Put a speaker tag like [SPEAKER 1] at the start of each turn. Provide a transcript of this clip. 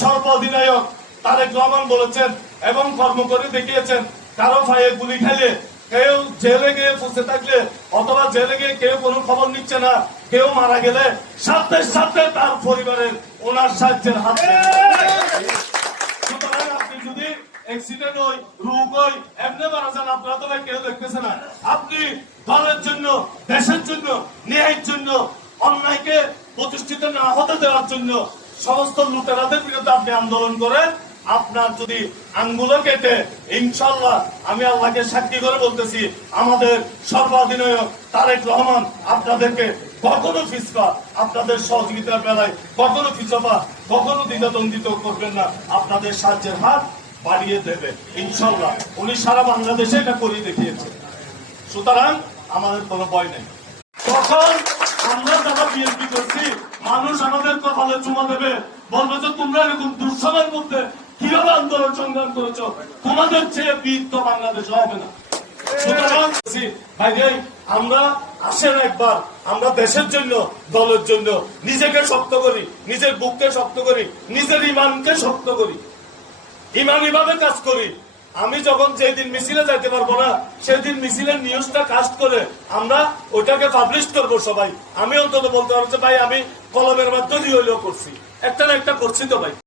[SPEAKER 1] সর্বাধিনায়ক তারেক রহমান বলেছেন এবং কর্ম করে দেখিয়েছেন, কারও ফায়ে গুলি খেলে কেউ জেলে গিয়ে ফুসে থাকলে অথবা জেলে গিয়ে কেউ কোনো খবর নিচ্ছে না, কেউ মারা গেলে সাথে সাথে তার পরিবারের ওনার সাহায্যের হাত আপনি যদি অ্যাক্সিডেন্ট হই, রোগ হই, এমনি মারা যান, আপনারা তো কেউ দেখতেছে না। আপনি দলের জন্য, দেশের জন্য, ন্যায়ের জন্য, অন্যায়কে প্রতিষ্ঠিত না হতে দেওয়ার জন্য সমস্ত লুটেরাদের বিরুদ্ধে আপনি আন্দোলন করেন। আপনার যদি আঙ্গুলো কেটে, ইনশাল্লাহ আমি আল্লাহকে সাক্ষী করে বলতেছি, আমাদের সর্বাধিনায়ক তারেক রহমান আপনাদেরকে কখনো ফিসপা আপনাদের সহযোগিতার বেলায় কখনো ফিসপা কখনো দ্বিধাদ্বন্দ্বিত করবেন না। আপনাদের সাহায্যের হাত বাড়িয়ে দেবে। ইনশাল্লাহ উনি সারা বাংলাদেশে এটা করে দেখিয়েছে। সুতরাং আমাদের কোনো ভয় নেই। তখন আমরা যারা বিএনপি করছি, মানুষ আমাদের কপালে চুমা দেবে। বলবে যে, তোমরা এরকম দুঃসময়ের মধ্যে কীভাবে আন্দোলন সংগ্রাম করেছ? তোমাদের চেয়ে বীর তো বাংলাদেশে হবে না। আমরা আসেন একবার। আমরা দেশের জন্য, দলের জন্য নিজেকে শক্ত করি, নিজের বুককে শক্ত করি, নিজের ইমানকে শক্ত করি। ইমানি ভাবে কাজ করি আমি যখন যেদিন মিছিলে যাইতে পারব না, সেদিন মিছিলের নিউজটা কাস্ট করে আমরা ওইটাকে পাবলিশ করব সবাই। আমি অন্তত বলতে পারব যে, ভাই, আমি কলমের মাধ্যমে করছি। একটা না একটা করছি তো ভাই।